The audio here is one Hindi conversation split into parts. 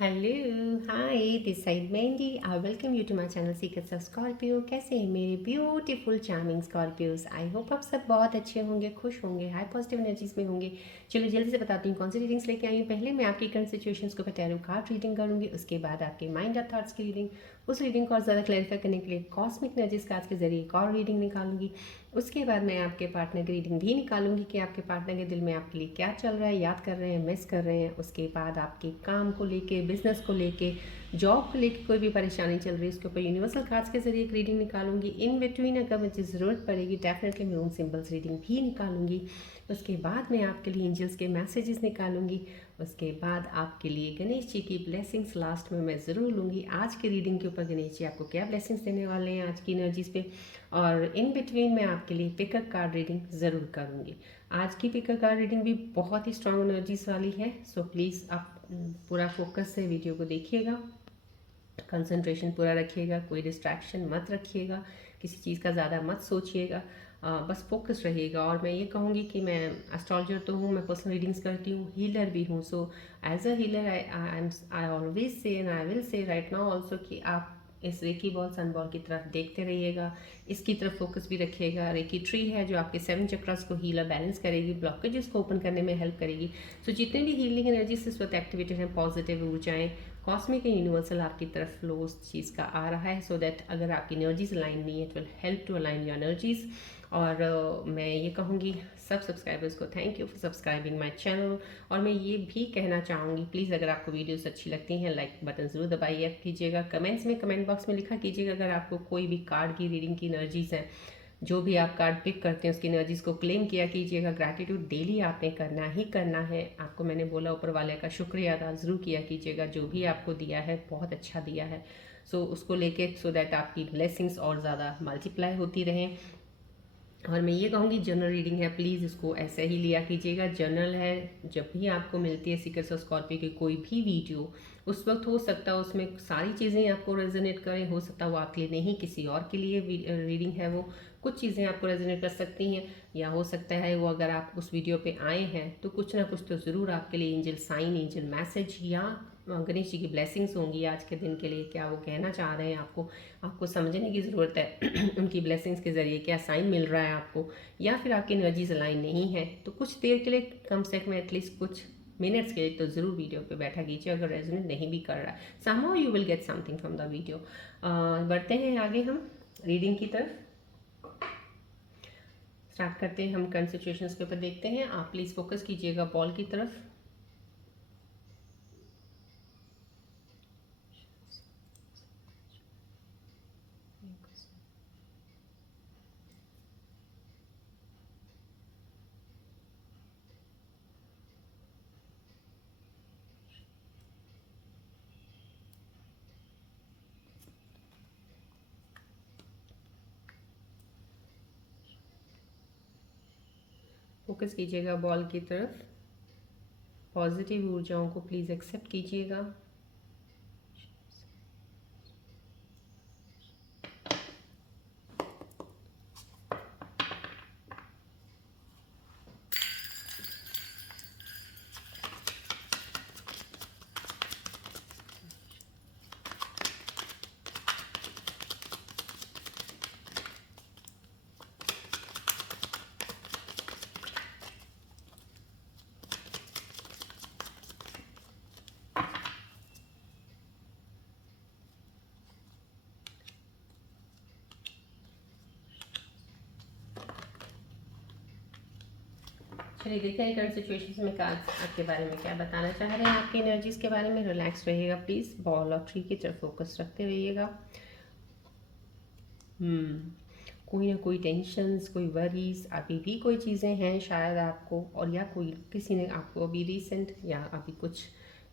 Hello hi this side Mandy I welcome you to my channel secrets of Scorpio. कैसे हैं मेरे beautiful charming Scorpios. I hope आप सब बहुत अच्छे होंगे, खुश होंगे, हाई पॉजिटिव एनर्जीज में होंगे। चलो जल्दी से बताती हूँ कौन सी रीडिंग्स लेके आई हूँ। पहले मैं आपकी करंट सिचुएशंस को टैरो कार्ड रीडिंग करूँगी, उसके बाद आपके माइंड और थॉट्स की रीडिंग। उस रीडिंग को और ज़्यादा क्लैरिफाई करने के लिए कॉस्मिक एनर्जीज कार्ड के जरिए एक और रीडिंग निकालूंगी। उसके बाद मैं आपके पार्टनर की रीडिंग भी निकालूंगी कि आपके पार्टनर के दिल में आपके लिए क्या चल रहा है, याद कर रहे हैं, मिस कर रहे हैं। उसके बाद आपके काम को लेके, बिजनेस को लेके, जॉब को लेके कोई भी परेशानी चल रही है उसके ऊपर यूनिवर्सल कार्ड्स के जरिए एक रीडिंग निकालूंगी। इन बिटवीन अगर मुझे ज़रूरत पड़ेगी डेफिनेटली मैं उन सिंबल्स रीडिंग भी निकालूंगी। उसके बाद मैं आपके लिए एंजल्स के मैसेजेस निकालूंगी। उसके बाद आपके लिए गणेश जी की ब्लेसिंग्स लास्ट में मैं ज़रूर लूँगी। आज की रीडिंग के ऊपर गणेश जी आपको क्या ब्लेसिंग्स देने वाले हैं आज की एनर्जीज पे। और इन बिटवीन मैं आपके लिए पिकअप कार्ड रीडिंग ज़रूर करूँगी। आज की पिकअप कार्ड रीडिंग भी बहुत ही स्ट्रॉन्ग एनर्जीज वाली है, सो प्लीज़ आप पूरा फोकस से वीडियो को देखिएगा, कंसंट्रेशन पूरा रखिएगा, कोई डिस्ट्रैक्शन मत रखिएगा, किसी चीज़ का ज़्यादा मत सोचिएगा, बस फोकस रहिएगा। और मैं ये कहूँगी कि मैं एस्ट्रोलॉजर तो हूँ, मैं पर्सनल रीडिंग्स करती हूँ, हीलर भी हूँ। So as a healer I always say and I will say right now also कि आप इस रेकी बॉल सन बॉल की तरफ देखते रहिएगा, इसकी तरफ फोकस भी रखिएगा। रेकी ट्री है जो आपके 7 चक्रस को हील और बैलेंस करेगी, ब्लॉकेजेस को ओपन करने में हेल्प करेगी। सो जितने भी हीलिंग एनर्जी से इस वक्त एक्टिवेटेड हैं, पॉजिटिव ऊर्जाएं, कॉस्मिक एंड यूनिवर्सल आपकी तरफ फ्लो उस चीज़ का आ रहा है, सो दैट अगर आपकी एनर्जीज अलाइन नहीं है it will help to align your energies. और मैं ये कहूँगी सब सब्सक्राइबर्स को thank you for subscribing my channel. और मैं ये भी कहना चाहूँगी प्लीज़ अगर आपको वीडियोस अच्छी लगती हैं लाइक बटन ज़रूर दबाइए कीजिएगा। कमेंट्स में कमेंट बॉक्स में लिखा कीजिएगा अगर आपको कोई भी कार्ड की रीडिंग की एनर्जीज हैं, जो भी आप कार्ड पिक करते हैं उसकी एनर्जीज को क्लेम किया कीजिएगा। ग्रैटिट्यूड डेली आपने करना ही करना है। आपको मैंने बोला ऊपर वाले का शुक्रिया अदा ज़रूर किया कीजिएगा, जो भी आपको दिया है बहुत अच्छा दिया है। सो उसको लेके सो दैट आपकी ब्लेसिंग्स और ज़्यादा मल्टीप्लाई होती रहें। और मैं ये कहूँगी जनरल रीडिंग है, प्लीज़ इसको ऐसे ही लिया कीजिएगा। जनरल है, जब भी आपको मिलती है सीक्रेट्स ऑफ स्कॉर्पियो की कोई भी वीडियो, उस वक्त हो सकता है उसमें सारी चीज़ें आपको रेजोनेट करें, हो सकता है वो आपके लिए नहीं किसी और के लिए रीडिंग है वो, कुछ चीज़ें आपको रेजोनेट कर सकती हैं। या हो सकता है वो अगर आप उस वीडियो पे आए हैं तो कुछ ना कुछ तो ज़रूर आपके लिए एंजल साइन, एंजल मैसेज या गणेश जी की ब्लेसिंग्स होंगी आज के दिन के लिए। क्या वो कहना चाह रहे हैं आपको, आपको समझने की ज़रूरत है उनकी ब्लेसिंग्स के ज़रिए क्या साइन मिल रहा है आपको, या फिर आपकी एनर्जीज अलाइन नहीं है तो कुछ देर के लिए कम से कम एटलीस्ट कुछ मिनट्स के लिए तो ज़रूर वीडियो पे बैठा कीजिए अगर रेजोनेट नहीं भी कर रहा है। Somehow you will get something from the video. बढ़ते हैं आगे हम रीडिंग की तरफ, स्टार्ट करते हैं। हम करंट सिचुएशंस के ऊपर देखते हैं। आप प्लीज़ फोकस कीजिएगा बॉल की तरफ। फोकस कीजिएगा बॉल की तरफ, पॉजिटिव ऊर्जाओं को प्लीज़ एक्सेप्ट कीजिएगा। चलिए देखते हैं करंट सिचुएशंस में कार्ड्स आपके बारे में क्या बताना चाह रहे हैं, आपकी एनर्जीज के बारे में। रिलैक्स रहिएगा प्लीज़, बॉल और ट्री की तरफ फोकस रखते रहिएगा। कोई ना कोई टेंशन्स, कोई वरीज, अभी भी कोई चीज़ें हैं शायद आपको, और या कोई किसी ने आपको अभी रिसेंट या अभी कुछ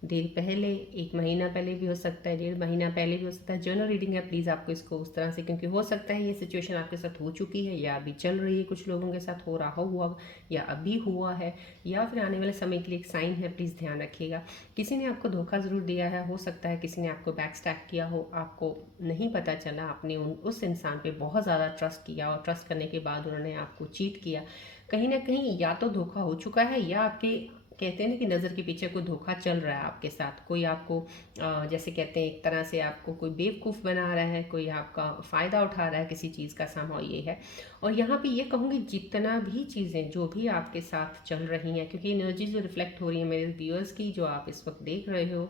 देर पहले, 1 महीना पहले भी हो सकता है, 1.5 महीना पहले भी हो सकता है। जर्नल रीडिंग है, प्लीज़ आपको इसको उस तरह से, क्योंकि हो सकता है ये सिचुएशन आपके साथ हो चुकी है या अभी चल रही है, कुछ लोगों के साथ हो रहा हुआ या अभी हुआ है या फिर आने वाले समय के लिए एक साइन है, प्लीज़ ध्यान रखिएगा। किसी ने आपको धोखा ज़रूर दिया है, हो सकता है किसी ने आपको बैक स्टैक किया हो, आपको नहीं पता चला, आपने उस इंसान पे बहुत ज़्यादा ट्रस्ट किया और ट्रस्ट करने के बाद उन्होंने आपको चीट किया। कहीं ना कहीं या तो धोखा हो चुका है या आपके कहते हैं ना कि नज़र के पीछे कोई धोखा चल रहा है आपके साथ, कोई आपको जैसे कहते हैं एक तरह से आपको कोई बेवकूफ़ बना रहा है, कोई आपका फ़ायदा उठा रहा है किसी चीज़ का, संभव ये है। और यहाँ पे ये कहूँगी जितना भी चीज़ें जो भी आपके साथ चल रही हैं, क्योंकि एनर्जी जो रिफ्लेक्ट हो रही है मेरे व्यूअर्स की जो आप इस वक्त देख रहे हो,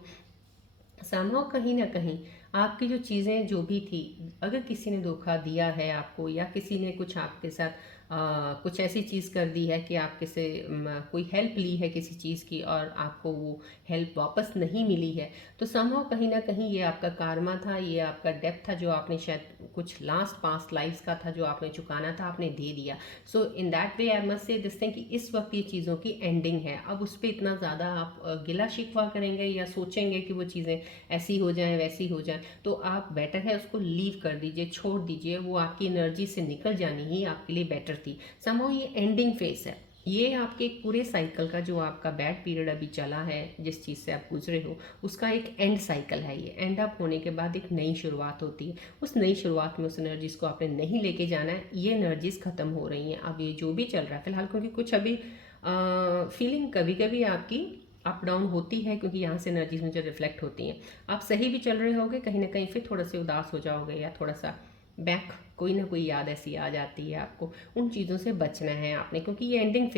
संभव कहीं ना कहीं आपकी जो चीज़ें जो भी थी, अगर किसी ने धोखा दिया है आपको या किसी ने कुछ आपके साथ कुछ ऐसी चीज़ कर दी है कि आपके से कोई हेल्प ली है किसी चीज़ की और आपको वो हेल्प वापस नहीं मिली है, तो संभव कहीं ना कहीं ये आपका कार्मा था, ये आपका डेप्थ था जो आपने शायद कुछ लास्ट पास्ट लाइफ्स का था जो आपने चुकाना था, आपने दे दिया। So in that way I must say this thing कि इस वक्त ये चीज़ों की एंडिंग है। अब उस पर इतना ज़्यादा आप गिला शिकवा करेंगे या सोचेंगे कि वो चीज़ें ऐसी हो जाए वैसी हो जाए, तो आप बेटर है उसको लीव कर दीजिए, छोड़ दीजिए। वो आपकी एनर्जी से निकल जानी ही आपके लिए बेटर थी। समहाउ ये एंडिंग फेस है, ये आपके एक पूरे साइकिल का जो आपका बैड पीरियड अभी चला है, जिस चीज़ से आप गुजरे हो, उसका एक एंड साइकिल है। ये एंड अप होने के बाद एक नई शुरुआत होती है। उस नई शुरुआत में उस एनर्जीज को आपने नहीं लेके जाना है। ये एनर्जीज ख़त्म हो रही हैं अब, ये जो भी चल रहा है फिलहाल, क्योंकि कुछ अभी फीलिंग कभी कभी आपकी अप डाउन होती है, क्योंकि यहाँ से एनर्जीज मुझे रिफ्लेक्ट होती हैं। आप सही भी चल रहे होगे, कहीं ना कहीं फिर थोड़ा से उदास हो जाओगे या थोड़ा सा बैक कोई ना कोई याद ऐसी आ जाती है आपको। उन चीज़ों से बचना है आपने, क्योंकि ये एंडिंग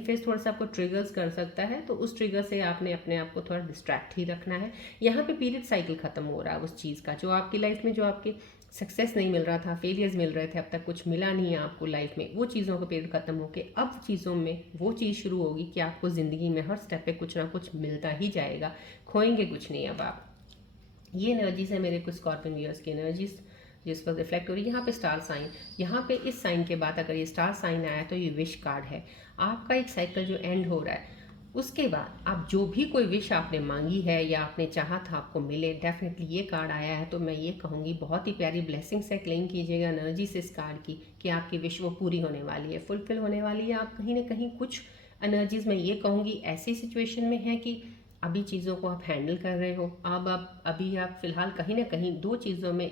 फेस थोड़ा सा आपको ट्रिगर्स कर सकता है, तो उस ट्रिगर से आपने अपने आप को थोड़ा डिस्ट्रैक्ट ही रखना है। यहाँ पे पीरियड साइकिल ख़त्म हो रहा है उस चीज़ का, जो आपकी लाइफ में जो आपकी सक्सेस नहीं मिल रहा था, फेलियर्स मिल रहे थे, अब तक कुछ मिला नहीं है आपको लाइफ में, वो चीज़ों का पीरियड खत्म होके अब चीज़ों में वो चीज़ शुरू होगी कि आपको ज़िंदगी में हर स्टेप पे कुछ ना कुछ मिलता ही जाएगा, खोएंगे कुछ नहीं अब आप। ये एनर्जीज है मेरे कुछ स्कॉर्पियन व्यूअर्स की एनर्जीज जिस पर रिफ्लेक्ट हो रही है। यहाँ पे स्टार साइन, यहाँ पे इस साइन के बाद अगर ये स्टार साइन आया तो ये विश कार्ड है। आपका एक साइकिल जो एंड हो रहा है, उसके बाद आप जो भी कोई विश आपने मांगी है या आपने चाहा था आपको मिले, डेफिनेटली ये कार्ड आया है। तो मैं ये कहूँगी बहुत ही प्यारी ब्लेसिंग्स है, क्लेम कीजिएगा एनर्जी से इस कार्ड की कि आपकी विश वो पूरी होने वाली है, फुलफिल होने वाली है। आप कहीं ना कहीं कुछ एनर्जीज में ये कहूँगी ऐसी सिचुएशन में है कि अभी चीज़ों को आप हैंडल कर रहे हो। अब आप अभी आप फिलहाल कहीं ना कहीं दो चीज़ों में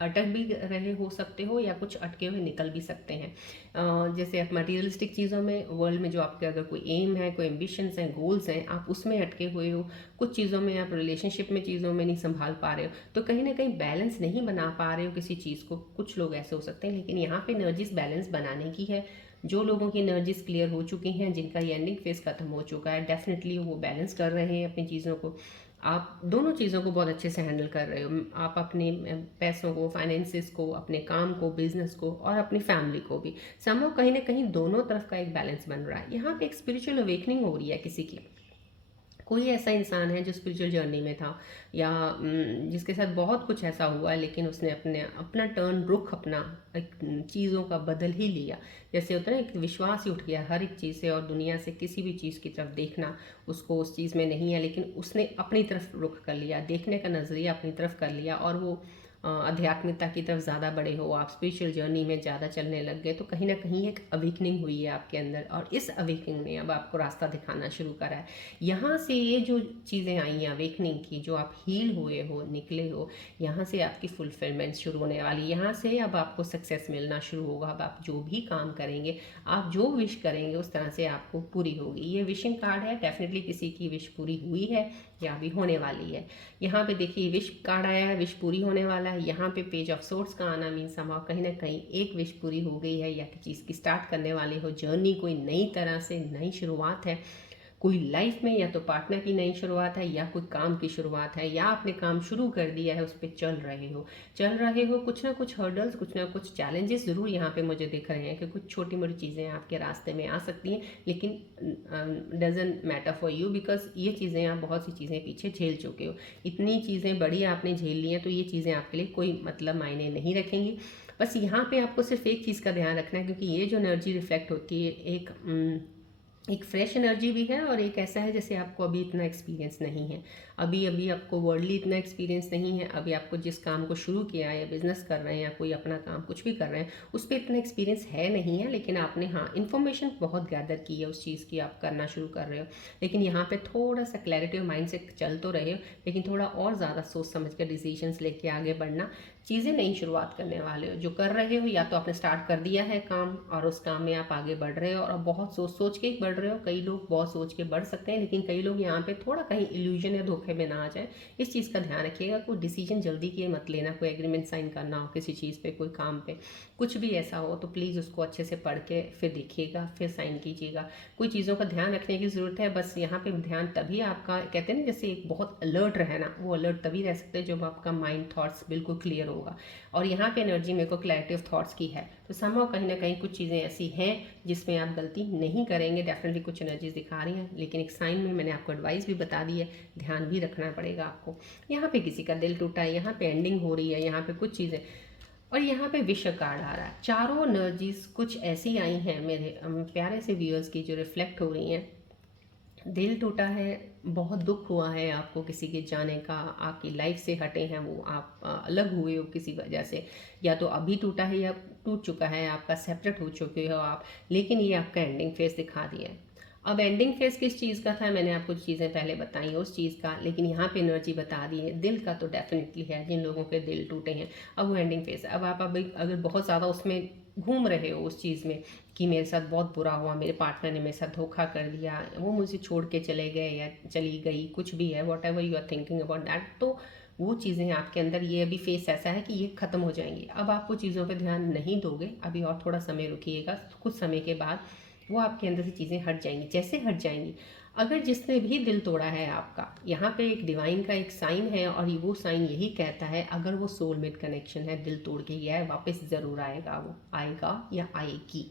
अटक भी रहे हो सकते हो या कुछ अटके हुए निकल भी सकते हैं। जैसे आप मटेरियलिस्टिक चीज़ों में, वर्ल्ड में जो आपके अगर कोई एम है, कोई एम्बिशंस हैं, गोल्स हैं, आप उसमें अटके हुए हो। कुछ चीज़ों में आप रिलेशनशिप में चीज़ों में नहीं संभाल पा रहे हो, तो कहीं ना कहीं बैलेंस नहीं बना पा रहे हो किसी चीज़ को। कुछ लोग ऐसे हो सकते हैं, लेकिन यहाँ पे एनर्जीज बैलेंस बनाने की है। जो लोगों की एनर्जीज क्लियर हो चुकी हैं, जिनका ये एंडिंग फेज खत्म हो चुका है, डेफिनेटली वो बैलेंस कर रहे हैं अपनी चीज़ों को। आप दोनों चीज़ों को बहुत अच्छे से हैंडल कर रहे हो। आप अपने पैसों को, फाइनेंसिस को, अपने काम को, बिजनेस को और अपनी फैमिली को भी। समझो कहीं ना कहीं दोनों तरफ का एक बैलेंस बन रहा है। यहाँ पे एक स्पिरिचुअल अवेकनिंग हो रही है किसी की। कोई ऐसा इंसान है जो स्पिरिचुअल जर्नी में था या जिसके साथ बहुत कुछ ऐसा हुआ है, लेकिन उसने अपने अपना टर्न, रुख अपना एक चीज़ों का बदल ही लिया। जैसे होता है ना, एक विश्वास ही उठ गया हर एक चीज़ से, और दुनिया से किसी भी चीज़ की तरफ देखना उसको उस चीज़ में नहीं है, लेकिन उसने अपनी तरफ रुख कर लिया, देखने का नज़रिया अपनी तरफ कर लिया, और वो आध्यात्मिकता की तरफ ज़्यादा बड़े हो, आप स्पिरिचुअल जर्नी में ज़्यादा चलने लग गए। तो कहीं ना कहीं एक अवेकनिंग हुई है आपके अंदर, और इस अवेकनिंग ने अब आपको रास्ता दिखाना शुरू करा है। यहाँ से ये जो चीज़ें आई हैं अवेकनिंग की, जो आप हील हुए हो, निकले हो, यहाँ से आपकी फुलफिलमेंट शुरू होने वाली। यहाँ से अब आपको सक्सेस मिलना शुरू होगा। अब आप जो भी काम करेंगे, आप जो विश करेंगे, उस तरह से आपको पूरी होगी। ये विशिंग कार्ड है, डेफिनेटली किसी की विश पूरी हुई है या भी होने वाली है। यहाँ पे देखिए विश कार्ड आया है, विश पूरी होने वाला है। यहाँ पे पेज ऑफ सोर्ट्स का आना मीन समाव कहीं ना कहीं एक विश पूरी हो गई है, या किसी चीज़ की स्टार्ट करने वाले हो जर्नी, कोई नई तरह से नई शुरुआत है। कोई लाइफ में या तो पार्टनर की नई शुरुआत है, या कोई काम की शुरुआत है, या आपने काम शुरू कर दिया है, उस पर चल रहे हो। कुछ ना कुछ हर्डल्स, कुछ ना कुछ चैलेंजेस ज़रूर यहाँ पे मुझे दिख रहे हैं कि कुछ छोटी मोटी चीज़ें आपके रास्ते में आ सकती हैं, लेकिन doesn't matter for you, because ये चीज़ें आप बहुत सी चीज़ें पीछे झेल चुके हो। इतनी चीज़ें बड़ी आपने झेल ली हैं, तो ये चीज़ें आपके लिए कोई मतलब मायने नहीं रखेंगी। बस यहाँ पे आपको सिर्फ एक चीज़ का ध्यान रखना है, क्योंकि ये जो एनर्जी रिफ्लेक्ट होती है, एक फ्रेश एनर्जी भी है, और एक ऐसा है जैसे आपको अभी इतना एक्सपीरियंस नहीं है, अभी अभी आपको वर्ल्डली इतना एक्सपीरियंस नहीं है। अभी आपको जिस काम को शुरू किया है, या बिजनेस कर रहे हैं, या कोई अपना काम कुछ भी कर रहे हैं, उस पर इतना एक्सपीरियंस है नहीं है, लेकिन आपने हाँ इन्फॉर्मेशन बहुत गैदर की है उस चीज़ की, आप करना शुरू कर रहे हो। लेकिन यहाँ पे थोड़ा सा क्लैरिटी ऑफ माइंड से चल तो रहे हो, लेकिन थोड़ा और ज़्यादा सोच समझ कर डिसीजंस लेके आगे बढ़ना। चीज़ें नई शुरुआत करने वाले हो, जो कर रहे हो, या तो आपने स्टार्ट कर दिया है काम और उस काम में आप आगे बढ़ रहे हो, और बहुत सोच सोच के बढ़ बढ़ रहे हो, कई लोग बहुत सोच के बढ़ सकते हैं, लेकिन कई लोग यहाँ पे थोड़ा कहीं इल्यूजन या धोखे में ना आ जाए, इस चीज़ का ध्यान रखिएगा। कोई डिसीजन जल्दी किए मत लेना, कोई एग्रीमेंट साइन करना हो किसी चीज़ पे, कोई काम पे, कुछ भी ऐसा हो तो प्लीज़ उसको अच्छे से पढ़ के फिर देखिएगा, फिर साइन कीजिएगा। कोई चीज़ों का ध्यान रखने की ज़रूरत है, बस यहाँ पे ध्यान तभी आपका, कहते हैं ना जैसे एक बहुत अलर्ट रहना, वो अलर्ट तभी रह सकते हैं जब आपका माइंड थॉट्स बिल्कुल क्लियर होगा। और यहाँ पे एनर्जी मेरे को क्लैरिटी ऑफ थॉट्स की है, तो समहाउ कहीं ना कहीं कुछ चीज़ें ऐसी हैं जिसमें आप गलती नहीं करेंगे। डेफिनेटली कुछ एनर्जीज दिखा रही हैं, लेकिन एक साइन में मैंने आपको एडवाइस भी बता दी है, ध्यान भी रखना पड़ेगा आपको। यहाँ पे किसी का दिल टूटा है, यहाँ पे एंडिंग हो रही है, यहाँ पे कुछ चीज़ें, और यहाँ पे विश कार्ड आ रहा है। चारों एनर्जीज कुछ ऐसी आई हैं मेरे प्यारे से व्यूअर्स की जो रिफ्लेक्ट हो रही हैं। दिल टूटा है, बहुत दुख हुआ है आपको किसी के जाने का, आपकी लाइफ से हटे हैं वो, आप अलग हुए हो किसी वजह से, या तो अभी टूटा है या टूट चुका है, आपका सेपरेट हो चुके हो आप, लेकिन ये आपका एंडिंग फेस दिखा दिया है। अब एंडिंग फेस किस चीज़ का था, मैंने आपको चीज़ें पहले बताई उस चीज़ का, लेकिन यहाँ पे एनर्जी बता दी है दिल का, तो डेफिनेटली है जिन लोगों के दिल टूटे हैं, अब वो एंडिंग फेस। अब आप अभी अगर बहुत ज़्यादा उसमें घूम रहे हो उस चीज़ में कि मेरे साथ बहुत बुरा हुआ, मेरे पार्टनर ने मेरे साथ धोखा कर दिया, वो मुझे छोड़ के चले गए या चली गई, कुछ भी है, whatever you are thinking about that, तो वो चीज़ें आपके अंदर, ये अभी फेस ऐसा है कि ये ख़त्म हो जाएंगी। अब आप वो चीज़ों पे ध्यान नहीं दोगे, अभी और थोड़ा समय रुकिएगा, कुछ समय के बाद वो आपके अंदर से चीज़ें हट जाएंगी। जैसे हट जाएंगी, अगर जिसने भी दिल तोड़ा है आपका, यहाँ पे एक डिवाइन का एक साइन है, और वो साइन यही कहता है अगर वो सोलमेट कनेक्शन है, दिल तोड़ के गया है, वापस ज़रूर आएगा, वो आएगा या आएगी।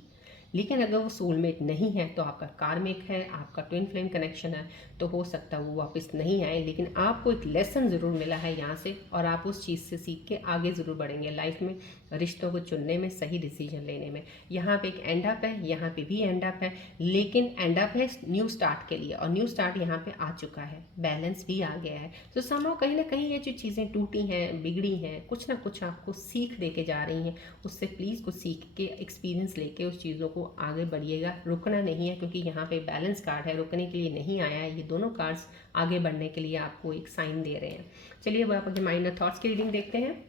लेकिन अगर वो सोलमेट नहीं है तो आपका कार्मिक है, आपका ट्विन फ्लेम कनेक्शन है, तो हो सकता है वो वापस नहीं आए, लेकिन आपको एक लेसन ज़रूर मिला है यहाँ से, और आप उस चीज़ से सीख के आगे ज़रूर बढ़ेंगे लाइफ में, रिश्तों को चुनने में, सही डिसीजन लेने में। यहाँ पे एक एंड अप है, यहाँ पे भी एंड अप है, लेकिन एंड अप है न्यू स्टार्ट के लिए, और न्यू स्टार्ट यहाँ पे आ चुका है, बैलेंस भी आ गया है। तो समहाउ कहीं ना कहीं ये जो चीज़ें टूटी हैं, बिगड़ी हैं, कुछ ना कुछ आपको सीख दे के जा रही हैं, उससे प्लीज़ कुछ सीख के, एक्सपीरियंस लेके उस चीज़ों को आगे बढ़िएगा, रुकना नहीं है, क्योंकि यहाँ पे बैलेंस कार्ड है, रुकने के लिए नहीं आया है, ये दोनों कार्ड्स आगे बढ़ने के लिए आपको एक साइन दे रहे हैं। चलिए अब आपके माइंड और थॉट्स की रीडिंग देखते हैं,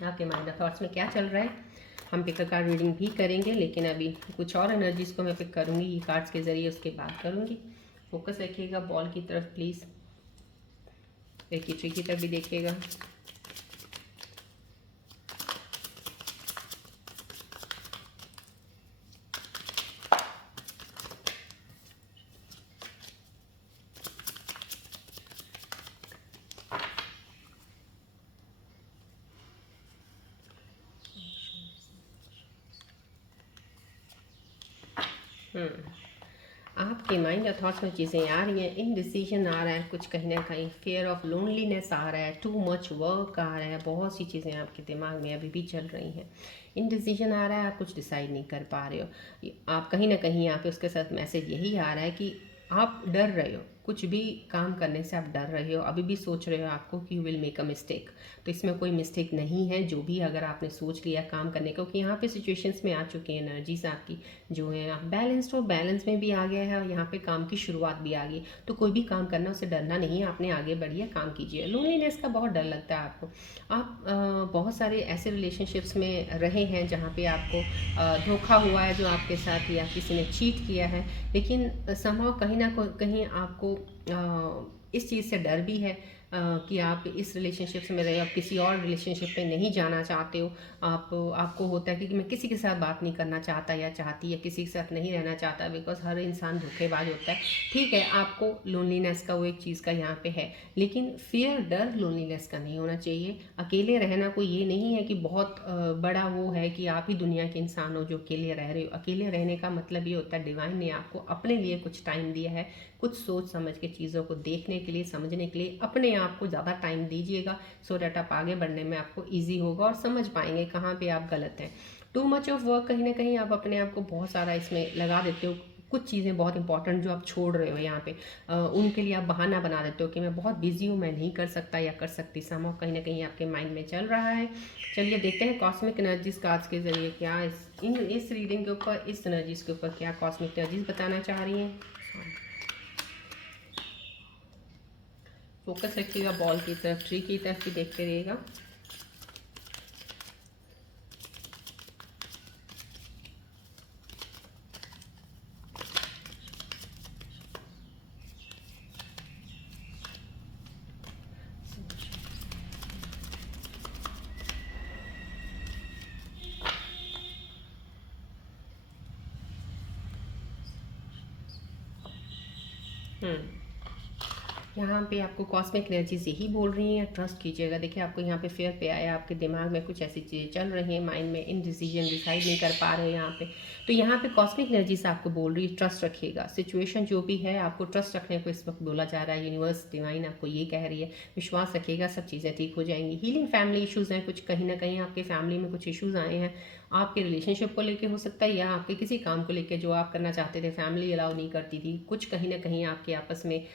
आपके माइंड और थॉट्स में क्या चल रहा है। हम पिक कार्ड रीडिंग भी करेंगे, लेकिन अभी कुछ और एनर्जीज़ को मैं पिक करूँगी ये कार्ड्स के ज़रिए, उसके बाद करूँगी। फोकस रखिएगा बॉल की तरफ प्लीज़, एक ट्री की तरफ भी देखिएगा। आपके माइंड या थॉट्स में चीज़ें आ रही हैं, इनडिसीजन आ रहा है, कुछ कहीं ना कहीं फियर ऑफ लोनलीनेस आ रहा है, टू मच वर्क आ रहा है, बहुत सी चीज़ें आपके दिमाग में अभी भी चल रही हैं। इनडिसीजन आ रहा है, आप कुछ डिसाइड नहीं कर पा रहे हो, आप कहीं ना कहीं यहाँ पे उसके साथ मैसेज यही आ रहा है कि आप डर रहे हो, कुछ भी काम करने से आप डर रहे हो, अभी भी सोच रहे हो आपको कि you will make a mistake. तो इसमें कोई मिस्टेक नहीं है, जो भी अगर आपने सोच लिया काम करने को, क्योंकि यहाँ पे सिचुएशंस में आ चुकी हैं एनर्जीज आपकी जो है, आप बैलेंस्ड हो, बैलेंस में भी आ गया है, और यहाँ पे काम की शुरुआत भी आ गई। तो कोई भी काम करना, उससे डरना नहीं है, आपने आगे बढ़िए, काम कीजिए। लोनलीनेस का बहुत डर लगता है आपको, आप बहुत सारे ऐसे रिलेशनशिप्स में रहे हैं जहाँ पे आपको धोखा हुआ है जो आपके साथ, या किसी ने चीट किया है, लेकिन समहाउ कहीं ना कहीं आपको इस चीज़ से डर भी है कि आप इस रिलेशनशिप में रहे, आप किसी और रिलेशनशिप पे नहीं जाना चाहते हो, आपको होता है कि मैं किसी के साथ बात नहीं करना चाहता या चाहती, या किसी के साथ नहीं रहना चाहता, बिकॉज हर इंसान धोखेबाज होता है। ठीक है, आपको लोनलीनेस का वो एक चीज़ का यहाँ पे है, लेकिन फियर, डर लोनलीनेस का नहीं होना चाहिए। अकेले रहना कोई ये नहीं है कि बहुत बड़ा वो है कि आप ही दुनिया के इंसान हो जो अकेले रह रहे हो। अकेले रहने का मतलब ये होता है डिवाइन ने आपको अपने लिए कुछ टाइम दिया है, कुछ सोच समझ के चीज़ों को देखने के लिए, समझने के लिए, अपने आप को ज़्यादा टाइम दीजिएगा, सो डैट आप आगे बढ़ने में आपको ईजी होगा और समझ पाएंगे कहाँ पे आप गलत हैं। टू मच ऑफ वर्क, कहीं ना कहीं आप अपने आप को बहुत सारा इसमें लगा देते हो, कुछ चीज़ें बहुत इंपॉर्टेंट जो आप छोड़ रहे हो यहाँ पे, उनके लिए आप बहाना बना देते हो कि मैं बहुत बिजी हूँ, मैं नहीं कर सकता या कर सकती। समहाउ कहीं ना कहीं आपके माइंड में चल रहा है। चलिए देखते हैं कॉस्मिक एनर्जीज कार्ड्स के जरिए क्या इस रीडिंग के ऊपर, इस एनर्जीज के ऊपर क्या कॉस्मिक एनर्जीज बताना चाह रही हैं। फोकस रखिएगा बॉल की तरफ, ट्री की तरफ भी देखते रहिएगा। हम्म। यहाँ पे आपको कॉस्मिक एनर्जीज यही बोल रही हैं, ट्रस्ट कीजिएगा। देखिए आपको यहाँ पे फेयर पे आया, आपके दिमाग में कुछ ऐसी चीज़ें चल रही हैं, माइंड में इनडिसीजन, डिसाइड नहीं कर पा रहे हैं यहाँ पे। तो यहाँ पे कॉस्मिक एनर्जीज आपको बोल रही है ट्रस्ट रखिएगा। सिचुएशन जो भी है आपको ट्रस्ट रखने को इस वक्त बोला जा रहा है। यूनिवर्स डिवाइन आपको ये कह रही है, विश्वास रखिएगा, सब चीज़ें ठीक हो जाएंगी। हीलिंग फैमिली इशूज़ हैं, कुछ कहीं ना कहीं आपके फैमिली में कुछ इशूज़ आए हैं, आपके रिलेशनशिप को लेके हो सकता है, या आपके किसी काम को लेके जो आप करना चाहते थे फैमिली अलाउ नहीं करती थी। कुछ कहीं ना कहीं आपके आपस में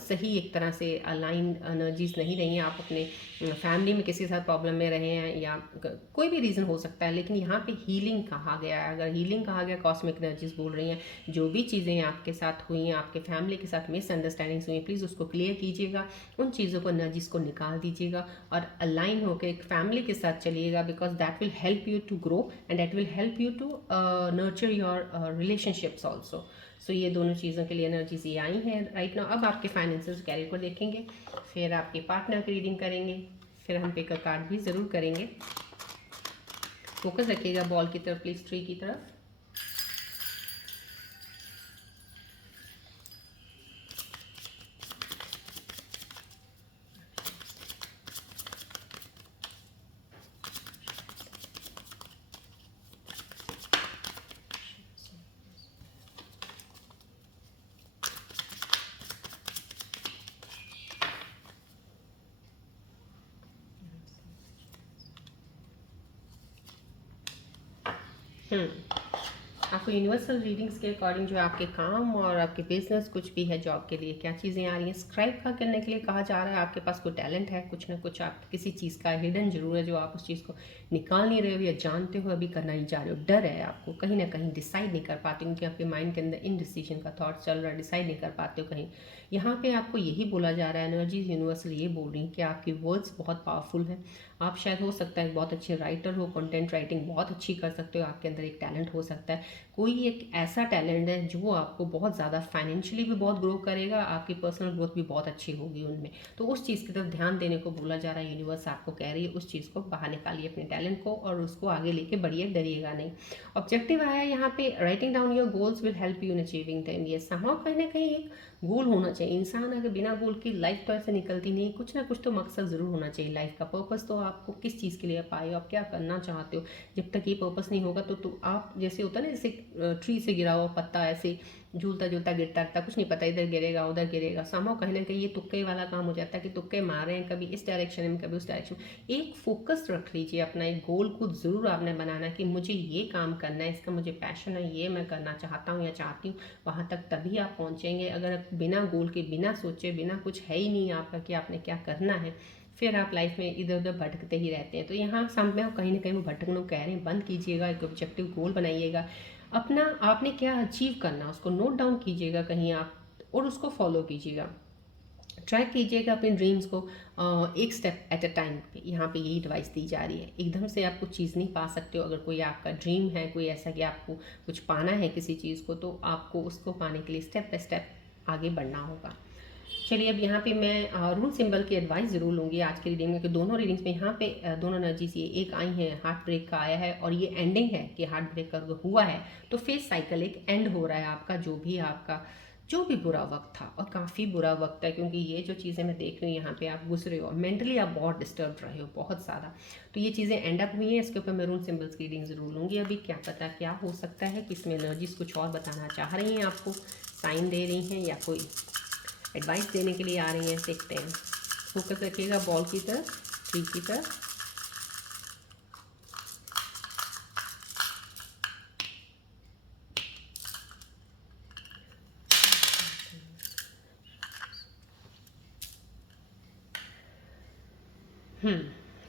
सही एक तरह से अलाइन एनर्जीज नहीं रही हैं। आप अपने फैमिली में किसी के साथ प्रॉब्लम में रहे हैं, या कोई भी रीज़न हो सकता है। लेकिन यहाँ पे हीलिंग कहा गया है। अगर हीलिंग कहा गया, कॉस्मिक एनर्जीज बोल रही हैं जो भी चीज़ें आपके साथ हुई हैं, आपके फैमिली के साथ मिसअंडरस्टैंडिंग्स हुई, प्लीज़ उसको क्लियर कीजिएगा, उन चीज़ों को एनर्जीज को निकाल दीजिएगा और अलाइन होकर एक फैमिली के साथ चलिएगा। Because that will help you to grow and that will help you to nurture your relationships also. So ये दोनों चीज़ों के लिए एनर्जीज ये आई हैं राइट नाउ। अब आपके फाइनेंशियल कैरियर को देखेंगे, फिर आपके पार्टनर की रीडिंग करेंगे, फिर हम पिक अ कार्ड भी ज़रूर करेंगे। फोकस रखिएगा बॉल की तरफ प्लीज़, ट्री की तरफ। आपको यूनिवर्सल रीडिंग्स के अकॉर्डिंग जो आपके काम और आपके बिजनेस कुछ भी है, जॉब के लिए क्या चीज़ें आ रही हैं, स्क्राइब का करने के लिए कहा जा रहा है। आपके पास कोई टैलेंट है, कुछ ना कुछ आप किसी चीज़ का हिडन जरूर है जो आप उस चीज़ को निकाल नहीं रहे हो या जानते हो अभी करना नहीं चाह रहे हो। डर है आपको, कहीं ना कहीं डिसाइड नहीं कर पाते, क्योंकि आपके माइंड के अंदर इनडिसीजन का थॉट चल रहा है, डिसाइड नहीं कर पाते हो कहीं। यहाँ पे आपको यही बोला जा रहा है, एनर्जीज यूनिवर्सल ये बोल रही हैं कि आपकी वर्ड्स बहुत पावरफुल है। आप शायद हो सकता है बहुत अच्छे राइटर हो, कंटेंट राइटिंग बहुत अच्छी कर सकते हो, आपके अंदर एक टैलेंट हो सकता है। कोई एक ऐसा टैलेंट है जो आपको बहुत ज़्यादा फाइनेंशियली भी बहुत ग्रो करेगा, आपकी पर्सनल ग्रोथ भी बहुत अच्छी होगी उनमें। तो उस चीज़ की तरफ ध्यान देने को बोला जा रहा है। यूनिवर्स आपको कह रही है उस चीज़ को बाहर निकालिए अपने टैलेंट को और उसको आगे लेके बढ़िए, डरिएगा नहीं। ऑब्जेक्टिव आया यहाँ पे, writing down your goals will help you in achieving them. ये समाव कहीं ना कहीं एक गोल होना चाहिए। इंसान अगर बिना गोल की लाइफ तो ऐसे निकलती नहीं, कुछ ना कुछ तो मकसद ज़रूर होना चाहिए लाइफ का। पर्पस तो आपको किस चीज़ के लिए आप आए हो, आप क्या करना चाहते हो। जब तक ये पर्पस नहीं होगा तो आप जैसे होता है ना, जैसे ट्री से गिरा हुआ पत्ता ऐसे झूलता झूलता गिरता रहता, कुछ नहीं पता इधर गिरेगा उधर गिरेगा। समाव कहीं ना कहीं ये तुक्के वाला काम हो जाता है कि तुक्के मार रहे हैं, कभी इस डायरेक्शन में कभी उस डायरेक्शन में। एक फोकस रख लीजिए अपना, एक गोल को ज़रूर आपने बनाना कि मुझे ये काम करना है, इसका मुझे पैशन है, ये मैं करना चाहता हूँ या चाहती हूँ। वहाँ तक तभी आप पहुँचेंगे। अगर बिना गोल के, बिना सोचे, बिना कुछ है ही नहीं आपका कि आपने क्या करना है, फिर आप लाइफ में इधर उधर भटकते ही रहते हैं। तो यहाँ सामने कहीं ना कहीं वो भटकना कह रहे हैं, बंद कीजिएगा, एक ऑब्जेक्टिव गोल बनाइएगा अपना। आपने क्या अचीव करना उसको नोट डाउन कीजिएगा कहीं आप, और उसको फॉलो कीजिएगा। ट्रैक कीजिएगा अपने ड्रीम्स को एक स्टेप एट अ टाइम पे। यहाँ पे यही एडवाइस दी जा रही है। एकदम से आप कुछ चीज़ नहीं पा सकते हो। अगर कोई आपका ड्रीम है, कोई ऐसा कि आपको कुछ पाना है किसी चीज़ को, तो आपको उसको पाने के लिए स्टेप बाय स्टेप आगे बढ़ना होगा। चलिए अब यहाँ पे मैं रूल सिंबल की एडवाइस ज़रूर लूँगी आज की रीडिंग में, कि दोनों रीडिंग्स में यहाँ पे दोनों एनर्जीज ये एक आई हैं, हार्ट ब्रेक का आया है और ये एंडिंग है कि हार्ट ब्रेक का हुआ है तो फेस साइकिल एक एंड हो रहा है आपका। जो भी बुरा वक्त था, और काफ़ी बुरा वक्त है, क्योंकि ये जो चीज़ें मैं देख रही हूँ यहाँ पे आप गुजरे हो, मेंटली आप बहुत डिस्टर्ब रहे हो बहुत ज़्यादा। तो ये चीज़ें एंड अप हुई हैं। इसके ऊपर मैं रूल सिंबल्स की रीडिंग ज़रूर लूँगी। अभी क्या पता क्या हो सकता है कि इसमें एनर्जीज कुछ और बताना चाह रही हैं, आपको साइन दे रही हैं या कोई एडवाइस देने के लिए आ रही हैं। देखते हैं। फोकस रखिएगा बॉल की तरफ, ट्री की तरफ।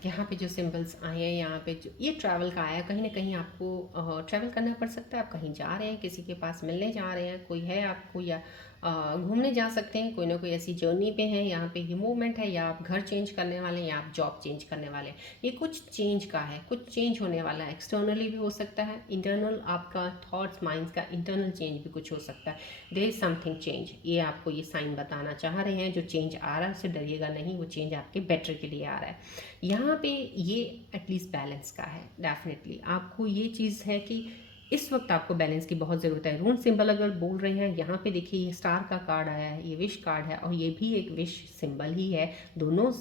यहाँ पे जो सिंबल्स आए हैं, यहाँ पे जो ये ट्रैवल का आया, कहीं ना कहीं आपको ट्रैवल करना पड़ सकता है। आप कहीं जा रहे हैं, किसी के पास मिलने जा रहे हैं, कोई है आपको, या घूमने जा सकते हैं, कोई ना कोई ऐसी जर्नी पे हैं। यहाँ पे ये मूवमेंट है, या आप घर चेंज करने वाले हैं या आप जॉब चेंज करने वाले हैं। ये कुछ चेंज का है, कुछ चेंज होने वाला है। एक्सटर्नली भी हो सकता है, इंटरनल आपका थॉट्स माइंड्स का इंटरनल चेंज भी कुछ हो सकता है। देयर इज समथिंग चेंज, ये आपको ये साइन बताना चाह रहे हैं। जो चेंज आ रहा है उससे डरिएगा नहीं, वो चेंज आपके बेटर के लिए आ रहा है। यहाँ पे ये एटलीस्ट बैलेंस का है। डेफिनेटली आपको ये चीज़ है कि इस वक्त आपको बैलेंस की बहुत ज़रूरत है। रून सिंबल अगर बोल रहे हैं, यहाँ पे देखिए ये स्टार का कार्ड आया है, ये विश कार्ड है और ये भी एक विश सिंबल ही है। दोनों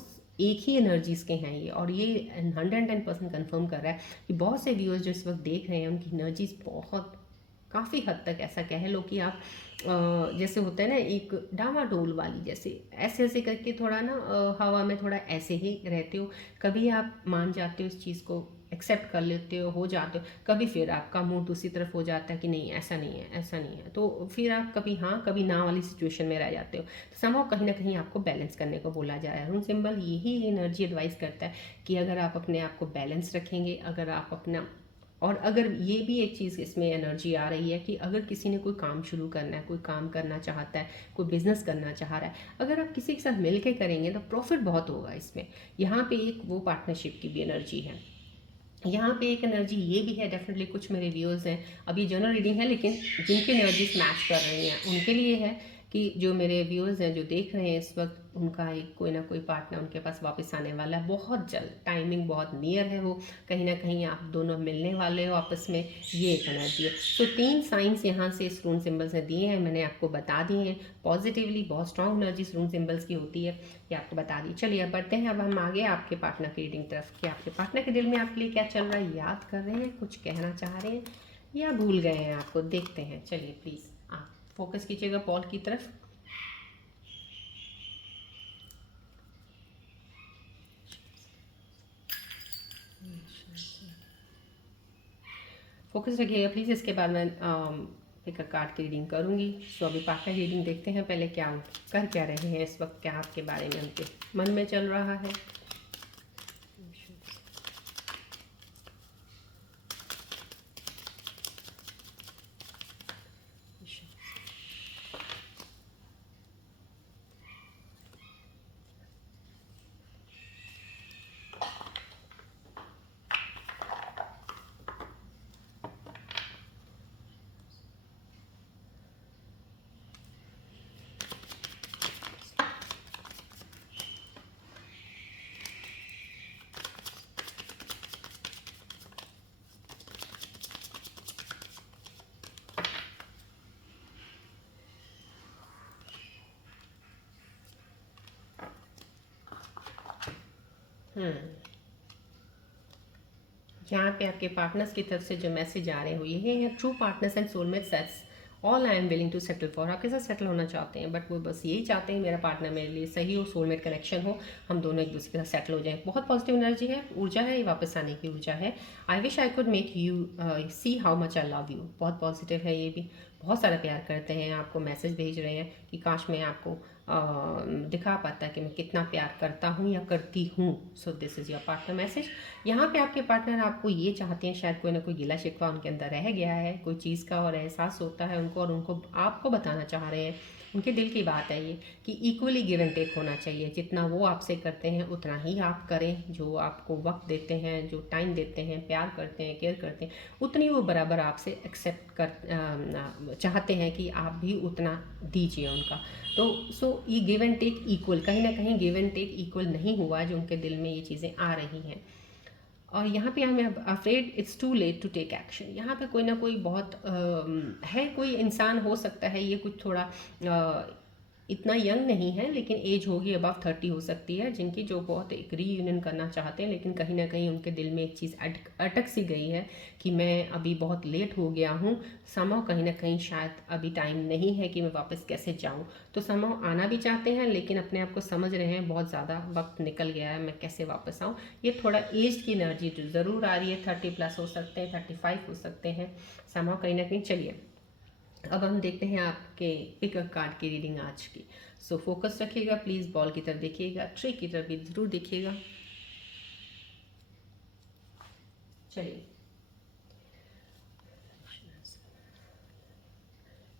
एक ही एनर्जीज़ के हैं ये, और ये 110% कन्फर्म कर रहा है कि बहुत से व्यूअर्स जो इस वक्त देख रहे हैं उनकी एनर्जीज़ बहुत काफ़ी हद तक ऐसा कह लो कि आप जैसे होता है ना एक डामाडोल वाली, जैसे ऐसे ऐसे करके थोड़ा ना हवा में थोड़ा ऐसे ही रहते हो। कभी आप मान जाते हो इस चीज़ को, एक्सेप्ट कर लेते हो जाते हो, कभी फिर आपका मूड दूसरी तरफ हो जाता है कि नहीं ऐसा नहीं है, ऐसा नहीं है, तो फिर आप कभी हाँ कभी ना वाली सिचुएशन में रह जाते हो। तो समहाउ कहीं ना कहीं आपको बैलेंस करने को बोला जा रहा है। रून सिंबल यही एनर्जी एडवाइस करता है कि अगर आप अपने आप को बैलेंस रखेंगे, अगर आप अपना, और अगर ये भी एक चीज़ इसमें एनर्जी आ रही है कि अगर किसी ने कोई काम शुरू करना है, कोई काम करना चाहता है, कोई बिजनेस करना चाह रहा है, अगर आप किसी के साथ मिल के करेंगे तो प्रॉफिट बहुत होगा इसमें। यहाँ पे एक वो पार्टनरशिप की भी एनर्जी है। यहाँ पे एक एनर्जी ये भी है, डेफिनेटली कुछ मेरे व्यूअर्स हैं, अभी जनरल रीडिंग है लेकिन जिनकी एनर्जीज मैच कर रही हैं उनके लिए है कि जो मेरे व्यूअर्स हैं जो देख रहे हैं इस वक्त, उनका एक कोई ना कोई पार्टनर उनके पास वापस आने वाला है बहुत जल्द। टाइमिंग बहुत नियर है, वो कहीं ना कहीं आप दोनों मिलने वाले हो आपस में, ये एक एनर्जी है। सो 3 साइंस यहाँ से इस रून सिंबल्स ने दिए हैं, मैंने आपको बता दिए हैं। पॉजिटिवली बहुत स्ट्रॉन्ग एनर्जी रून सिंबल्स की होती है, ये आपको बता दी। चलिए अब बढ़ते हैं, अब हम आगे आपके पार्टनर की रीडिंग तरफ कि आपके पार्टनर के दिल में आपके लिए क्या चल रहा है, याद कर रहे हैं, कुछ कहना चाह रहे हैं या भूल गए हैं आपको, देखते हैं। चलिए प्लीज़ आप फोकस कीजिएगा पॉल की तरफ। फोकस रखिएगा प्लीज़, इसके बाद मैं एक कार्ड की रीडिंग करूँगी। सो अभी पार्टनर रीडिंग देखते हैं पहले, क्या कर क्या रहे हैं इस वक्त, क्या आपके बारे में उनके मन में चल रहा है। यहाँ पे आपके पार्टनर्स की तरफ से जो मैसेज आ रहे हो ये है, true partners and soulmate sets all I am willing to settle for. आपके साथ सेटल होना चाहते हैं, बट वो बस यही चाहते हैं मेरा पार्टनर मेरे लिए सही हो, सोलमेट कनेक्शन हो, हम दोनों एक दूसरे के साथ सेटल हो जाएं। बहुत पॉजिटिव एनर्जी है, ऊर्जा है, ये वापस आने की ऊर्जा है। I wish I could make you see how much I love you, बहुत पॉजिटिव है ये भी, बहुत सारा प्यार करते हैं, आपको मैसेज भेज रहे हैं कि काश मैं आपको दिखा पाता कि मैं कितना प्यार करता हूँ या करती हूँ। So this is your partner message. यहाँ पे आपके पार्टनर आपको ये चाहते हैं, शायद कोई ना कोई गिला शिकवा उनके अंदर रह गया है, कोई चीज़ का और एहसास होता है उनको, और उनको आपको बताना चाह रहे हैं, उनके दिल की बात है ये कि इक्वली गिव एंड टेक होना चाहिए। जितना वो आपसे करते हैं उतना ही आप करें, जो आपको वक्त देते हैं, जो टाइम देते हैं, प्यार करते हैं, केयर करते हैं, उतनी वो बराबर आपसे एक्सेप्ट कर चाहते हैं कि आप भी उतना दीजिए उनका। तो सो ये गिव एंड टेक इक्वल, कहीं ना कहीं गिव एंड टेक इक्वल नहीं हुआ जो उनके दिल में ये चीज़ें आ रही हैं। और यहाँ पे हमें afraid it's too late to take action, यहाँ पे कोई ना कोई बहुत है, कोई इंसान हो सकता है ये कुछ थोड़ा इतना यंग नहीं है लेकिन एज होगी अबव 30 हो सकती है, जिनकी जो बहुत एक रीयूनियन करना चाहते हैं, लेकिन कहीं ना कहीं उनके दिल में एक चीज़ अटक सी गई है कि मैं अभी बहुत लेट हो गया हूँ, समहाउ कहीं ना कहीं शायद अभी टाइम नहीं है कि मैं वापस कैसे जाऊँ। तो समहाउ आना भी चाहते हैं लेकिन अपने आप को समझ रहे हैं बहुत ज़्यादा वक्त निकल गया है, मैं कैसे वापस आऊँ। ये थोड़ा एज की एनर्जी ज़रूर आ रही है, 30+ हो सकते हैं, 35 हो सकते हैं समहाउ कहीं ना कहीं। चलिए अब हम देखते हैं आपके पिक अ कार्ड की रीडिंग आज की। सो फोकस रखिएगा प्लीज़, बॉल की तरफ देखिएगा, ट्री की तरफ भी ज़रूर देखिएगा। चलिए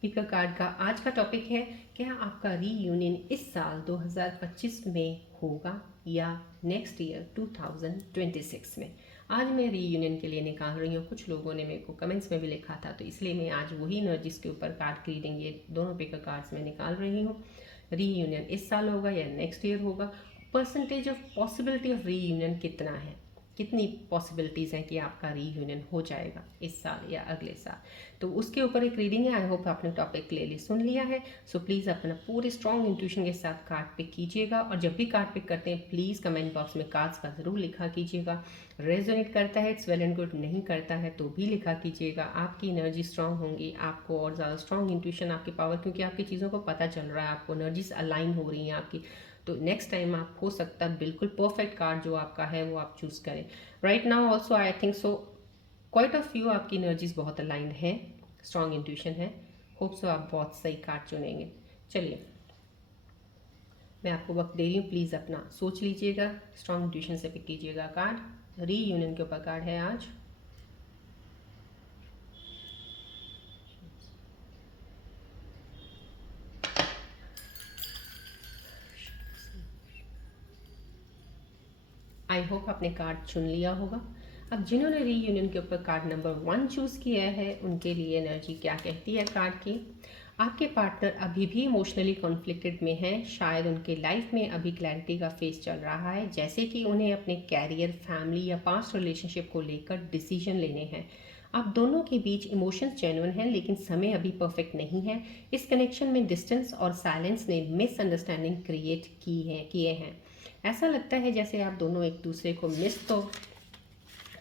पिक अ कार्ड का आज का टॉपिक है, क्या आपका रीयूनियन इस साल 2025 में होगा या नेक्स्ट ईयर 2026 में। आज मैं रीयूनियन के लिए निकाल रही हूँ, कुछ लोगों ने मेरे को कमेंट्स में भी लिखा था, तो इसलिए मैं आज वही एनर्जीज के ऊपर कार्ड की रीडिंग ये दोनों पिक अ कार्ड्स में निकाल रही हूँ। रीयूनियन इस साल होगा या नेक्स्ट ईयर होगा, percentage of possibility of reunion कितना है, कितनी पॉसिबिलिटीज़ हैं कि आपका रीयूनियन हो जाएगा इस साल या अगले साल। तो उसके ऊपर एक रीडिंग है। आई होप आपने टॉपिक क्लियरली सुन लिया है। सो प्लीज़ अपना पूरे स्ट्रॉन्ग इंट्यूशन के साथ कार्ड पिक कीजिएगा, और जब भी कार्ड पिक करते हैं प्लीज़ कमेंट बॉक्स में कार्ड्स का ज़रूर लिखा कीजिएगा। रेजोनेट करता है इट्स वेल एंड गुड, नहीं करता है तो भी लिखा कीजिएगा। आपकी एनर्जी स्ट्रांग होंगी, आपको और ज़्यादा स्ट्रांग इंट्यूशन, आपकी पावर, क्योंकि आपकी चीज़ों को पता चल रहा है, आपको एनर्जीज अलाइन हो रही हैं आपकी। तो नेक्स्ट टाइम आप हो सकता है बिल्कुल परफेक्ट कार्ड जो आपका है वो आप चूज़ करें। Right now also I think so quite of you आपकी एनर्जीज बहुत अलाइंड है, स्ट्रॉन्ग इंट्यूशन है। होप सो आप बहुत सही कार्ड चुनेंगे। चलिए मैं आपको वक्त दे रही हूँ, प्लीज़ अपना सोच लीजिएगा, स्ट्रॉन्ग इंट्यूशन से पिक कीजिएगा कार्ड। रीयूनियन के ऊपर कार्ड है आज। आई होप आपने कार्ड चुन लिया होगा। अब जिन्होंने रीयूनियन के ऊपर कार्ड नंबर 1 चूज़ किया है उनके लिए एनर्जी क्या कहती है कार्ड की। आपके पार्टनर अभी भी इमोशनली कॉन्फ्लिक्टेड में हैं, शायद उनके लाइफ में अभी क्लैरिटी का फेज चल रहा है, जैसे कि उन्हें अपने कैरियर, फैमिली या पास्ट रिलेशनशिप को लेकर डिसीजन लेने हैं। आप दोनों के बीच इमोशंस जेन्युइन हैं, लेकिन समय अभी परफेक्ट नहीं है। इस कनेक्शन में डिस्टेंस और साइलेंस ने मिसअंडरस्टैंडिंग क्रिएट किए हैं। ऐसा लगता है जैसे आप दोनों एक दूसरे को मिस तो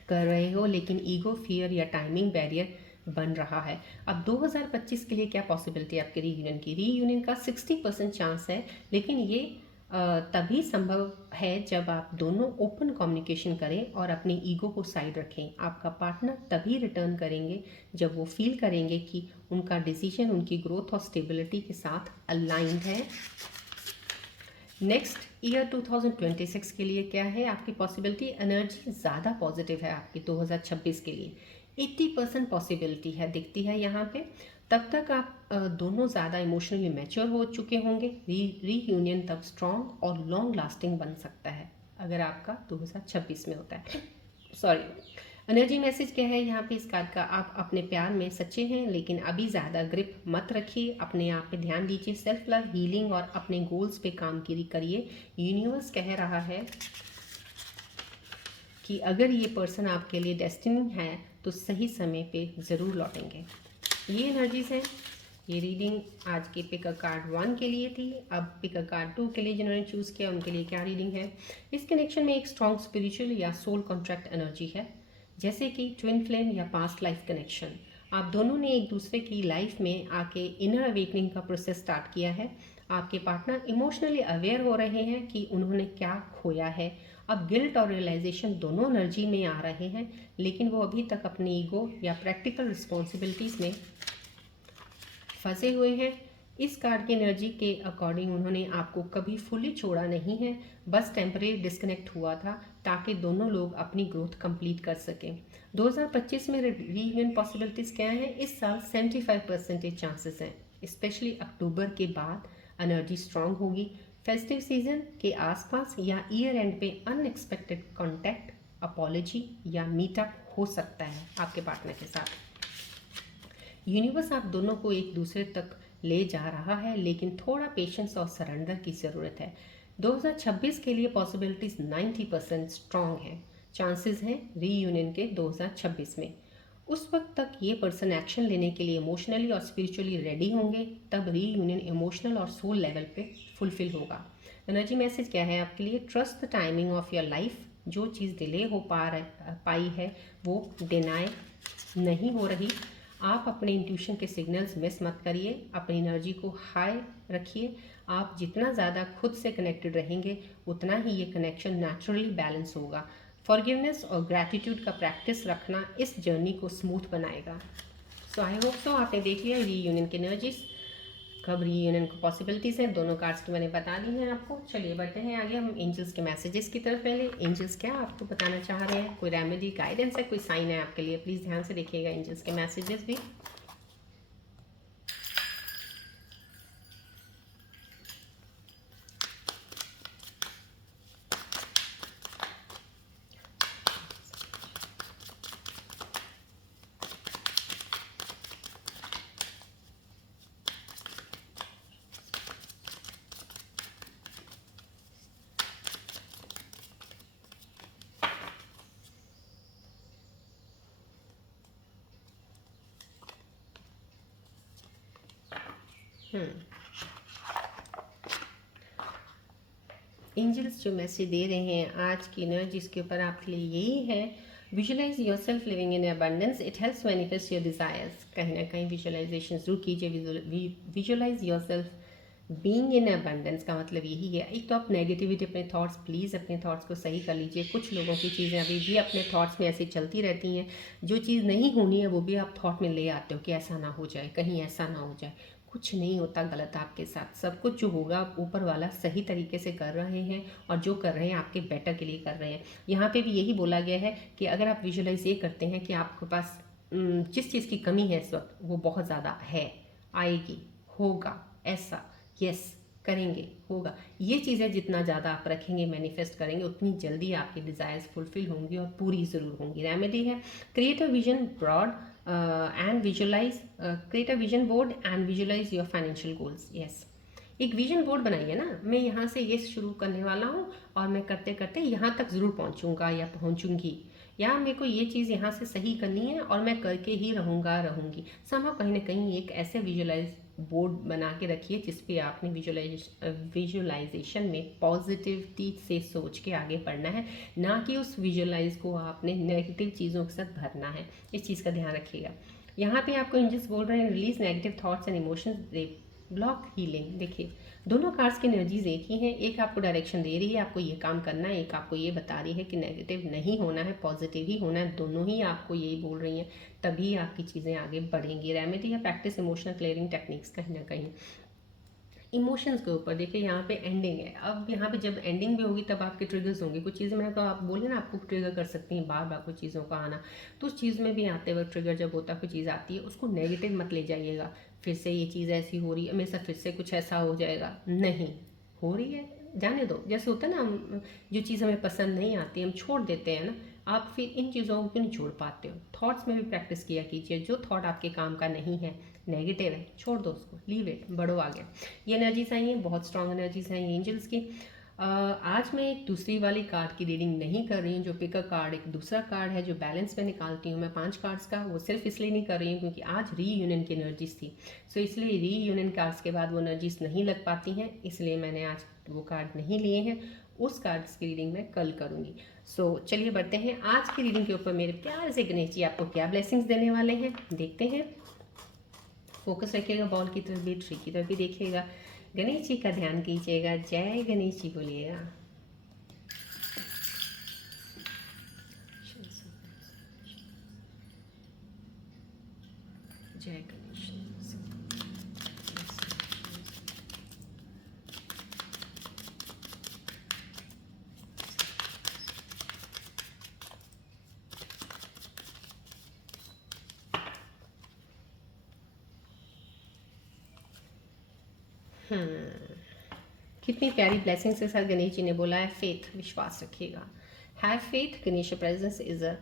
कर रहे हो, लेकिन ईगो, फियर या टाइमिंग बैरियर बन रहा है। अब 2025 के लिए क्या पॉसिबिलिटी है आपके रीयूनियन की? रीयूनियन का 60% चांस है, लेकिन ये तभी संभव है जब आप दोनों ओपन कम्युनिकेशन करें और अपनी ईगो को साइड रखें। आपका पार्टनर तभी रिटर्न करेंगे जब वो फील करेंगे कि उनका डिसीजन उनकी ग्रोथ और स्टेबिलिटी के साथ अलाइंड है। नेक्स्ट ईयर 2026 के लिए क्या है आपकी पॉसिबिलिटी? एनर्जी ज़्यादा पॉजिटिव है आपकी 2026 के लिए, 80% पॉसिबिलिटी है दिखती है यहाँ पे। तब तक आप दोनों ज़्यादा इमोशनली मैच्योर हो चुके होंगे। रीयूनियन तब स्ट्रॉन्ग और लॉन्ग लास्टिंग बन सकता है अगर आपका 2026 में होता है। सॉरी, एनर्जी मैसेज क्या है यहाँ पे इस कार्ड का? आप अपने प्यार में सच्चे हैं, लेकिन अभी ज़्यादा ग्रिप मत रखिए, अपने आप पे ध्यान दीजिए। सेल्फ लव, हीलिंग और अपने गोल्स पे काम करिए। यूनिवर्स कह रहा है कि अगर ये पर्सन आपके लिए डेस्टिनी है तो सही समय पे ज़रूर लौटेंगे। ये एनर्जीज हैं। ये रीडिंग आज के पिक अ कार्ड 1 के लिए थी। अब पिक अ कार्ड 2 के लिए जिन्होंने चूज़ किया उनके लिए क्या रीडिंग है? इस कनेक्शन में एक स्ट्रॉन्ग स्पिरिचुअल या सोल कॉन्ट्रैक्ट एनर्जी है, जैसे कि ट्विन फ्लेम या पास्ट लाइफ कनेक्शन। आप दोनों ने एक दूसरे की लाइफ में आके इनर अवेकनिंग का प्रोसेस स्टार्ट किया है। आपके पार्टनर इमोशनली अवेयर हो रहे हैं कि उन्होंने क्या खोया है। अब गिल्ट और रियलाइजेशन दोनों एनर्जी में आ रहे हैं, लेकिन वो अभी तक अपनी ईगो या प्रैक्टिकल रिस्पॉन्सिबिलिटीज़ में फंसे हुए हैं। इस कार्ड की एनर्जी के अकॉर्डिंग उन्होंने आपको कभी फुली छोड़ा नहीं है, बस टेम्परेरी डिस्कनेक्ट हुआ था ताकि दोनों लोग अपनी ग्रोथ कंप्लीट कर सकें। 2025 में रीयूनियन पॉसिबिलिटीज़ क्या हैं? इस साल 75% चांसेस हैं, स्पेशली अक्टूबर के बाद एनर्जी स्ट्रांग होगी। फेस्टिव सीजन के आसपास या ईयर एंड पे अनएक्सपेक्टेड कॉन्टैक्ट, अपॉलॉजी या मीटअप हो सकता है आपके पार्टनर के साथ। यूनिवर्स आप दोनों को एक दूसरे तक ले जा रहा है, लेकिन थोड़ा पेशेंस और सरेंडर की ज़रूरत है। 2026 के लिए पॉसिबिलिटीज़ 90% स्ट्रॉन्ग हैं। चांसेस हैं रीयूनियन के 2026 में। उस वक्त तक ये पर्सन एक्शन लेने के लिए इमोशनली और स्पिरिचुअली रेडी होंगे, तब रीयूनियन इमोशनल और सोल लेवल पे फुलफिल होगा। एनर्जी मैसेज क्या है आपके लिए? Trust the timing of your life. जो चीज़ डिले हो पाई है वो डिनाई नहीं हो रही। आप अपने इंट्यूशन के सिग्नल्स मिस मत करिए, अपनी एनर्जी को हाई रखिए। आप जितना ज़्यादा खुद से कनेक्टेड रहेंगे उतना ही ये कनेक्शन नेचुरली बैलेंस होगा। फॉरगिवनेस और ग्रैटिट्यूड का प्रैक्टिस रखना इस जर्नी को स्मूथ बनाएगा। सो आई होप सो आपने देख लिया रीयूनियन की एनर्जीज, कब रीयूनियन को पॉसिबिलिटीज़ हैं। दोनों कार्ड्स की मैंने बता दी हैं आपको। चलिए बढ़ते हैं आगे हम एंजल्स के मैसेजेस की तरफ। पहले एंजल्स क्या आपको बताना चाह रहे हैं? कोई रेमेडी, गाइडेंस है, कोई साइन है आपके लिए? प्लीज़ ध्यान से देखिएगा एंजल्स के मैसेजेस भी। एंजल्स जो मैसेज दे रहे हैं आज की एनर्जीज के ऊपर आपके लिए यही है, visualise yourself living in abundance, it helps manifest your desires. कहीं ना कहीं विजुअलाइजेशन जरूर कीजिए। Visualise yourself being in abundance का मतलब यही है। एक तो आप नेगेटिविटी अपने थॉट्स, प्लीज़ अपने थॉट्स को सही कर लीजिए। कुछ लोगों की चीज़ें अभी भी अपने थॉट्स में ऐसी चलती रहती हैं, जो चीज़ नहीं होनी है वो भी आप थॉट में ले आते हो कि ऐसा ना हो जाए, कहीं ऐसा ना हो जाए। कुछ नहीं होता गलत आपके साथ, सब कुछ जो होगा ऊपर वाला सही तरीके से कर रहे हैं, और जो कर रहे हैं आपके बेटर के लिए कर रहे हैं। यहाँ पे भी यही बोला गया है कि अगर आप विजुअलाइज ये करते हैं कि आपके पास जिस चीज़ की कमी है इस वक्त वो बहुत ज़्यादा है, आएगी, होगा, ऐसा, यस करेंगे, होगा, ये चीज़ें जितना ज़्यादा आप रखेंगे, मैनिफेस्ट करेंगे, उतनी जल्दी आपकी डिज़ायर्स फुलफिल होंगी और पूरी ज़रूर होंगी। रेमेडी है, create a vision broad and visualise, create a vision board and visualise your financial goals. Yes, एक विजन बोर्ड बनाइए ना, मैं यहाँ से ये शुरू करने वाला हूँ और मैं करते करते यहाँ तक ज़रूर पहुँचूँगा या पहुँचूँगी, या मेरे को ये चीज़ यहाँ से सही करनी है और मैं करके ही रहूँगी। समय कहीं ना कहीं एक ऐसे विजुअलाइज बोर्ड बना के रखिए जिस पे आपने विजुअलाइजेशन में पॉजिटिविटी से सोच के आगे बढ़ना है, ना कि उस विजुअलाइज को आपने नेगेटिव चीज़ों के साथ भरना है। इस चीज़ का ध्यान रखिएगा। यहाँ पे आपको एंजल्स बोल रहे हैं, release negative thoughts and emotions, block healing. देखिए दोनों कार्ड्स की एनर्जीज एक ही हैं, एक आपको डायरेक्शन दे रही है आपको ये काम करना है, एक आपको ये बता रही है कि नेगेटिव नहीं होना है, पॉजिटिव ही होना है। दोनों ही आपको यही बोल रही हैं, तभी आपकी चीज़ें आगे बढ़ेंगी। रेमेडी या प्रैक्टिस इमोशनल क्लियरिंग टेक्निक्स। कहीं ना कहीं इमोशंस के ऊपर देखिए, यहाँ पे एंडिंग है। अब यहाँ पे जब एंडिंग भी होगी तब आपके ट्रिगर्स होंगे। कुछ चीज़ें मैं तो आप बोले ना आपको ट्रिगर कर सकती हैं बार बार कुछ चीज़ों का आना, तो उस चीज़ में भी आते वक्त ट्रिगर जब होता है, कोई चीज़ आती है, उसको नेगेटिव मत ले जाइएगा। फिर से ये चीज़ ऐसी हो रही है, हमेशा फिर से कुछ ऐसा हो जाएगा, नहीं हो रही है जाने दो। जैसे होता है ना, हम जो चीज़ हमें पसंद नहीं आती हम छोड़ देते हैं ना, आप फिर इन चीज़ों को क्यों नहीं छोड़ पाते हो। थॉट्स में भी प्रैक्टिस किया कीजिए। जो थॉट आपके काम का नहीं है, नेगेटिव है, छोड़ दो उसको, लीव इट, बढ़ो आगे। ये एनर्जीज आई हैं, बहुत स्ट्रॉन्ग एनर्जीज हैं ये एंजल्स की। आज मैं एक दूसरी वाली कार्ड की रीडिंग नहीं कर रही हूँ। जो पिकर कार्ड एक दूसरा कार्ड है जो बैलेंस में निकालती हूँ मैं 5 कार्ड्स का, वो सिर्फ इसलिए नहीं कर रही हूँ क्योंकि आज रीयूनियन की एनर्जीज थी। सो इसलिए रीयूनियन कार्ड्स के बाद वो एनर्जीज नहीं लग पाती हैं, इसलिए मैंने आज वो कार्ड नहीं लिए हैं। उस कार्ड्स की रीडिंग मैं कल करूँगी। सो चलिए बढ़ते हैं आज की रीडिंग के ऊपर। मेरे प्यारे से गणेश जी आपको क्या ब्लेसिंग्स देने वाले हैं, देखते हैं। फोकस रखिएगा बॉल की तरफ भी, ट्री की तरफ भी देखिएगा। गणेश जी का ध्यान कीजिएगा। जय गणेश जी बोलिएगा। जय गणेश। कितनी प्यारी ब्लेसिंग्स के साथ गणेश जी ने बोला है, फेथ, विश्वास रखिएगा। Have faith, Ganesh presence is a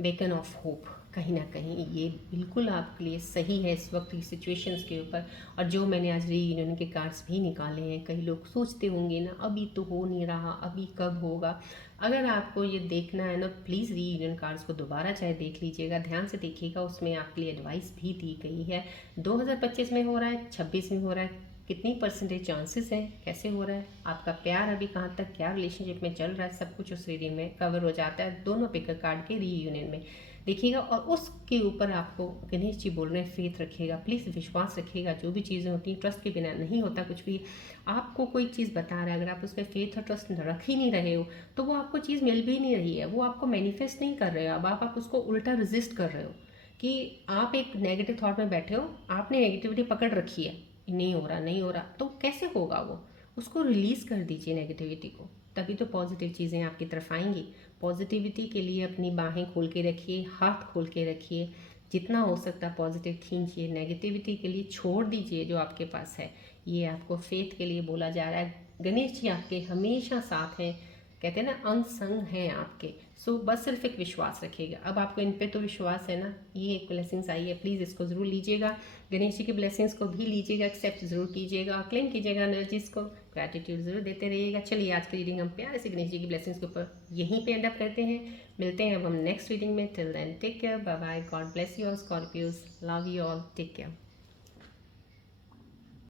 beacon of hope. कहीं ना कहीं ये बिल्कुल आपके लिए सही है इस वक्त की सिचुएशंस के ऊपर। और जो मैंने आज रीयूनियन के कार्ड्स भी निकाले हैं, कई लोग सोचते होंगे ना अभी तो हो नहीं रहा, अभी कब होगा। अगर आपको ये देखना है ना, प्लीज़ रीयूनियन कार्ड्स को दोबारा चाहे देख लीजिएगा, ध्यान से देखिएगा, उसमें आपके लिए एडवाइस भी दी गई है। 2025 में हो रहा है, 26 में हो रहा है, कितनी परसेंटेज चांसेस हैं, कैसे हो रहा है, आपका प्यार अभी कहाँ तक, क्या रिलेशनशिप में चल रहा है, सब कुछ उस रीडिंग में कवर हो जाता है, दोनों पिकर कार्ड के रीयूनियन में देखिएगा। और उसके ऊपर आपको गणेश जी बोल रहे हैं, फेथ रखिएगा, प्लीज़ विश्वास रखिएगा। जो भी चीज़ें होती हैं ट्रस्ट के बिना नहीं होता कुछ भी। आपको कोई चीज़ बता रहा है, अगर आप उस पर फेथ और ट्रस्ट रख ही नहीं रहे हो तो वो आपको चीज़ मिल भी नहीं रही है, वो आपको मैनिफेस्ट नहीं कर रहे हो। अब आप उसको उल्टा रेजिस्ट कर रहे हो कि आप एक नेगेटिव थॉट में बैठे हो, आपने नेगेटिविटी पकड़ रखी है, नहीं हो रहा नहीं हो रहा, तो कैसे होगा वो। उसको रिलीज़ कर दीजिए नेगेटिविटी को, तभी तो पॉजिटिव चीज़ें आपकी तरफ आएंगी। पॉजिटिविटी के लिए अपनी बाहें खोल के रखिए, हाथ खोल के रखिए, जितना हो सकता पॉजिटिव खींचिए, नेगेटिविटी के लिए छोड़ दीजिए जो आपके पास है। ये आपको फेथ के लिए बोला जा रहा है। गणेश जी आपके हमेशा साथ हैं, कहते हैं ना अंग संग हैं आपके। सो बस सिर्फ एक विश्वास रखिएगा। अब आपको इन पे तो विश्वास है ना, ये एक ब्लेसिंग्स आई है, प्लीज़ इसको ज़रूर लीजिएगा। गणेश जी की ब्लेसिंग्स को भी लीजिएगा, एक्सेप्ट जरूर कीजिएगा, क्लेम कीजिएगा एनर्जीज को, ग्रैटिट्यूड जरूर देते रहिएगा। चलिए आज की रीडिंग हम प्यारे से गणेश जी की ब्लेसिंग्स के ऊपर यहीं पे एंड अप करते हैं। मिलते हैं अब हम नेक्स्ट रीडिंग में। Till then take care, bye bye, God bless you all Scorpios, love you all, take care.